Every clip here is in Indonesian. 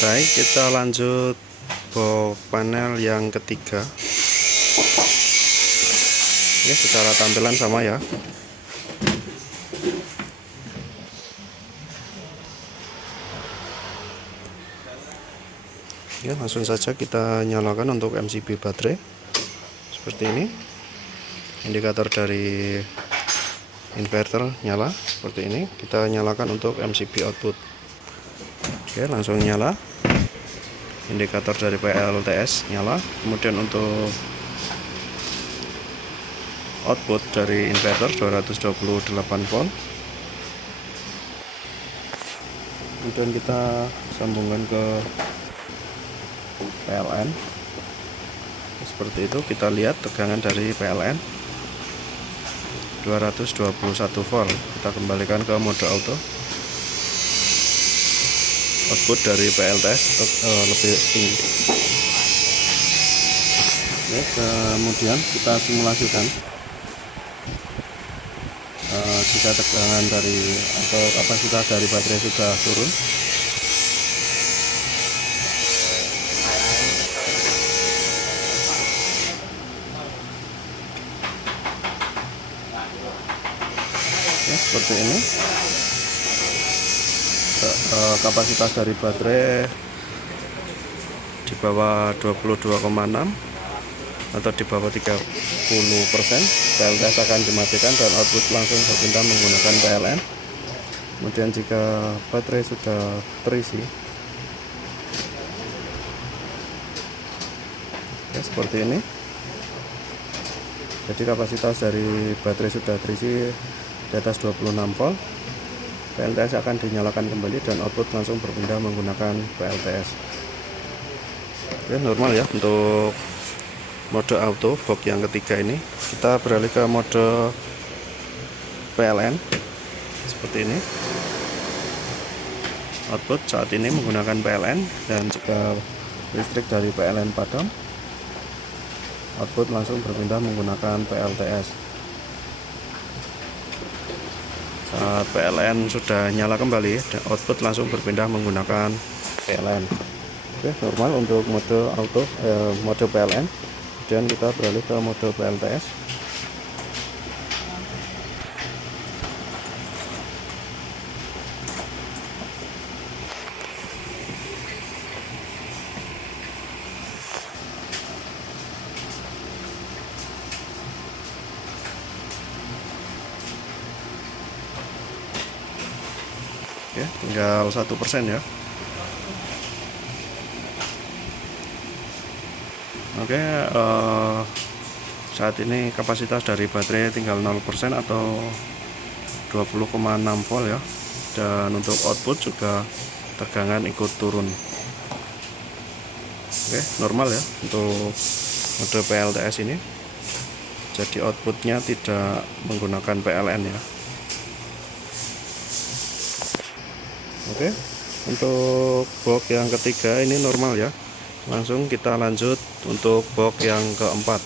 Baik, kita lanjut box panel yang ketiga. Ya, secara tampilan sama ya. Ya, langsung saja kita nyalakan untuk MCB baterai. Seperti ini. Indikator dari inverter nyala seperti ini. Kita nyalakan untuk MCB output. Oke, langsung nyala. Indikator dari PLTS nyala. Kemudian untuk output dari inverter 228 volt. Kemudian kita sambungkan ke PLN. Seperti itu, kita lihat tegangan dari PLN 221 volt. Kita kembalikan ke mode auto. Output dari PLTS lebih tinggi. Oke, kemudian kita simulasikan jika tegangan dari atau kapasitas dari baterai sudah turun. Oke, seperti ini. Kapasitas dari baterai di bawah 22,6 atau di bawah 30%, PLTS akan dimatikan dan output langsung berpindah menggunakan PLN. Kemudian jika baterai sudah terisi, ya, seperti ini. Jadi kapasitas dari baterai sudah terisi di atas 26 volt. PLTS akan dinyalakan kembali dan output langsung berpindah menggunakan PLTS. Oke, normal ya untuk mode auto box yang ketiga ini. Kita beralih ke mode PLN seperti ini. Output saat ini menggunakan PLN, dan jika listrik dari PLN padam, output langsung berpindah menggunakan PLTS. Saat PLN sudah nyala kembali, dan output langsung berpindah menggunakan PLN. Oke, normal untuk mode auto, mode PLN. Kemudian kita beralih ke mode PLTS. Oke, tinggal 1% ya. Oke, saat ini kapasitas dari baterai tinggal 0% atau 20,6 volt ya. Dan untuk output juga tegangan ikut turun. Oke, normal ya untuk mode PLTS ini. Jadi outputnya tidak menggunakan PLN ya. Oke, untuk box yang ketiga ini normal ya. Langsung kita lanjut untuk box yang keempat.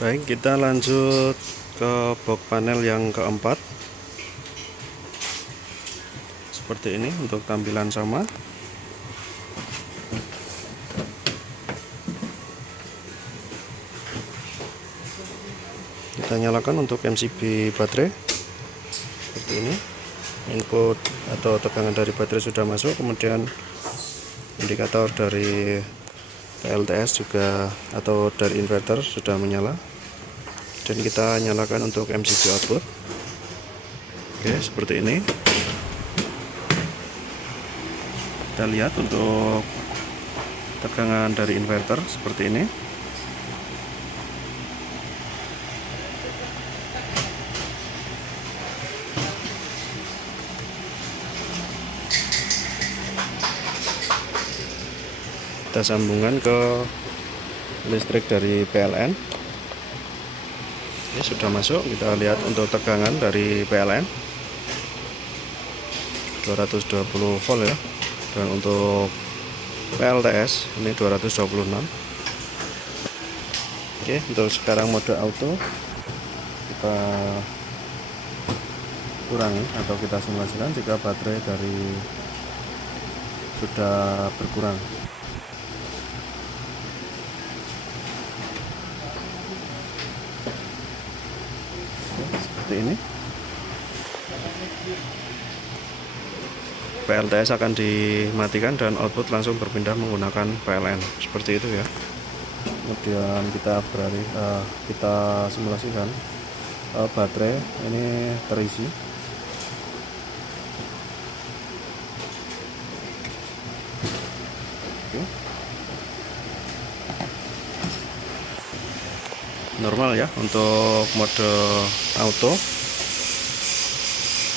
Baik, kita lanjut ke box panel yang keempat. Seperti ini untuk tampilan sama. Kita nyalakan untuk MCB baterai. Seperti ini. Input atau tegangan dari baterai sudah masuk, kemudian indikator dari PLTS juga atau dari inverter sudah menyala, dan kita nyalakan untuk MCB output. Oke, seperti ini. Kita lihat untuk tegangan dari inverter seperti ini. Kita sambungkan ke listrik dari PLN. Ini sudah masuk. Kita lihat untuk tegangan dari PLN 220 volt ya, dan untuk PLTS ini 226. Oke, untuk sekarang mode auto kita kurangi atau kita simulasikan jika baterai dari sudah berkurang. Seperti ini. PLTS akan dimatikan dan output langsung berpindah menggunakan PLN, seperti itu ya. Kemudian kita kita simulasikan baterai ini terisi. Oke. Normal ya untuk mode auto.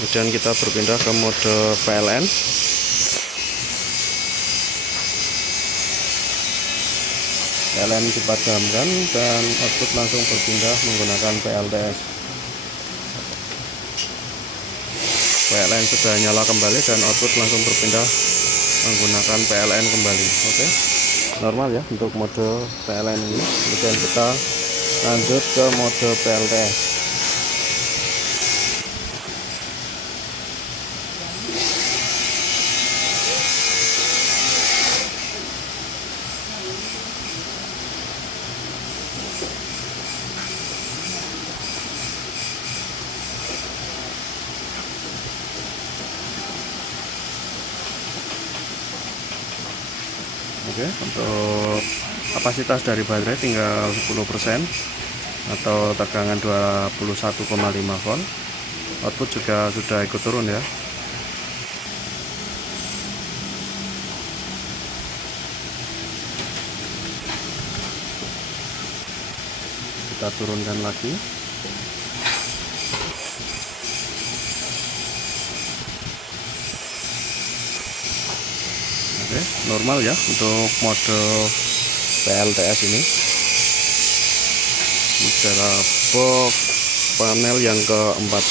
Kemudian kita berpindah ke mode PLN. PLN dipadamkan dan output langsung berpindah menggunakan PLTS. PLN sudah nyala kembali dan output langsung berpindah menggunakan PLN kembali. Oke, normal ya untuk mode PLN ini. Kemudian kita lanjut ke mode PLTS. Oke, untuk kapasitas dari baterai tinggal 10% atau tegangan 21,5 volt. Output juga sudah ikut turun ya. Kita turunkan lagi. Oke, normal ya untuk mode PLTS ini. Adalah box panel yang keempat.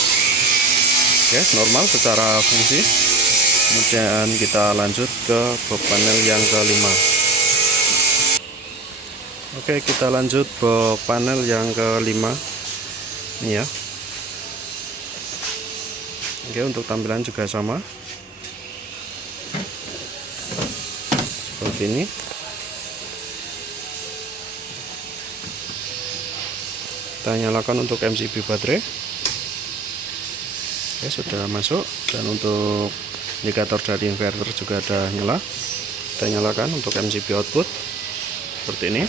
Oke, normal secara fungsi. Kemudian kita lanjut ke box panel yang kelima. Oke, kita lanjut box panel yang kelima. Ini ya. Oke, untuk tampilan juga sama. Seperti ini. Kita nyalakan untuk MCB baterai. Oke, sudah masuk. Dan untuk indikator dari inverter juga ada nyala. Kita nyalakan untuk MCB output seperti ini.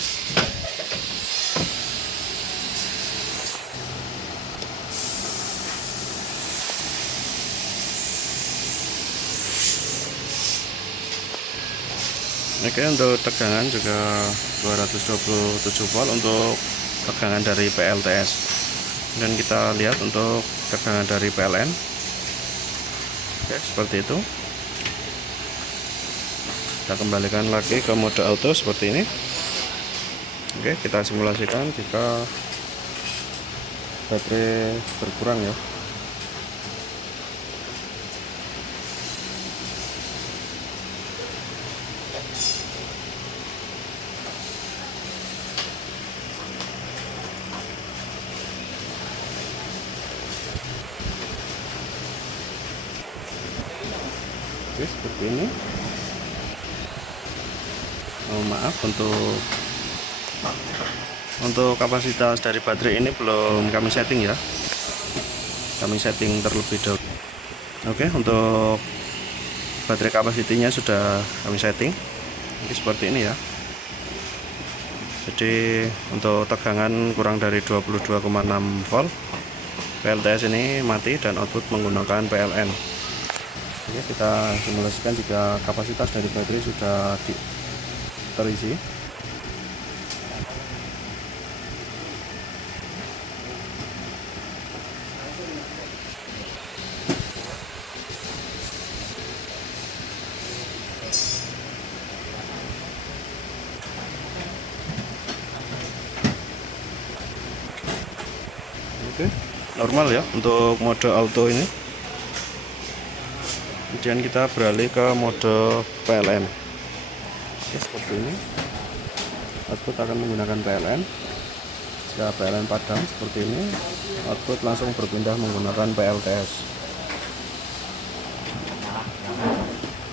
Oke, untuk tegangan juga 227 volt untuk tegangan dari PLTS. Dan kita lihat untuk tegangan dari PLN. Oke, seperti itu. Kita kembalikan lagi ke mode auto seperti ini. Oke, kita simulasikan jika baterai berkurang ya. Oke, seperti ini. Maaf untuk kapasitas dari baterai ini belum kami setting ya. Kami setting terlebih dahulu. Oke, untuk baterai kapasitinya sudah kami setting. Ini seperti ini ya. Jadi untuk tegangan kurang dari 22,6 volt, PLTS ini mati dan output menggunakan PLN. Oke, kita simulasikan jika kapasitas dari baterai sudah terisi. Oke, normal ya untuk mode auto ini. Kemudian kita beralih ke mode PLN. Oke, seperti ini. Output akan menggunakan PLN. Jika PLN padam seperti ini, output langsung berpindah menggunakan PLTS.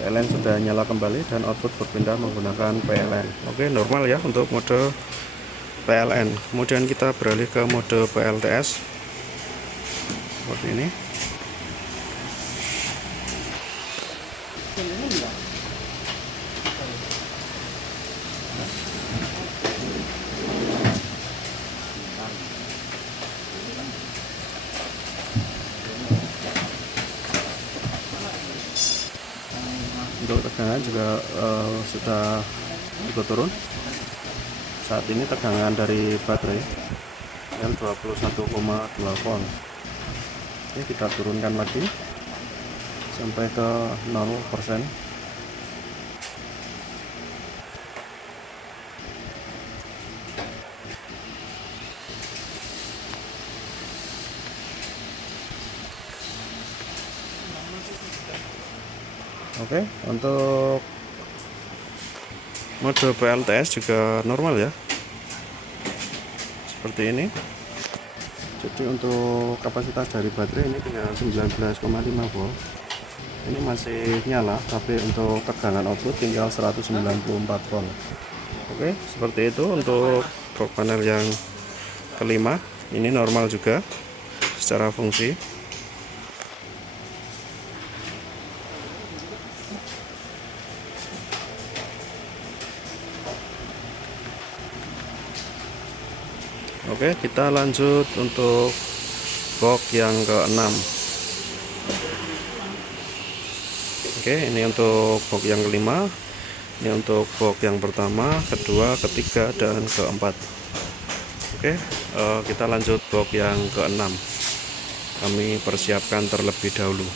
PLN sudah nyala kembali dan output berpindah menggunakan PLN. Oke, normal ya untuk mode PLN. Kemudian kita beralih ke mode PLTS seperti ini. Untuk tegangan juga sudah ikut turun. Saat ini tegangan dari baterai yang 21,2 volt. Ini kita turunkan lagi sampai ke 0%. Oke, untuk mode PLTS juga normal ya, seperti ini. Jadi untuk kapasitas dari baterai ini tinggal 19,5 volt. Ini masih nyala, tapi untuk tegangan output tinggal 194 volt. Oke, seperti itu untuk box panel yang kelima. Ini normal juga secara fungsi. Oke, kita lanjut untuk box yang ke-6. Oke, ini untuk box yang kelima. Ini untuk box yang pertama, kedua, ketiga, dan keempat. Oke, kita lanjut box yang ke-6. Kami persiapkan terlebih dahulu.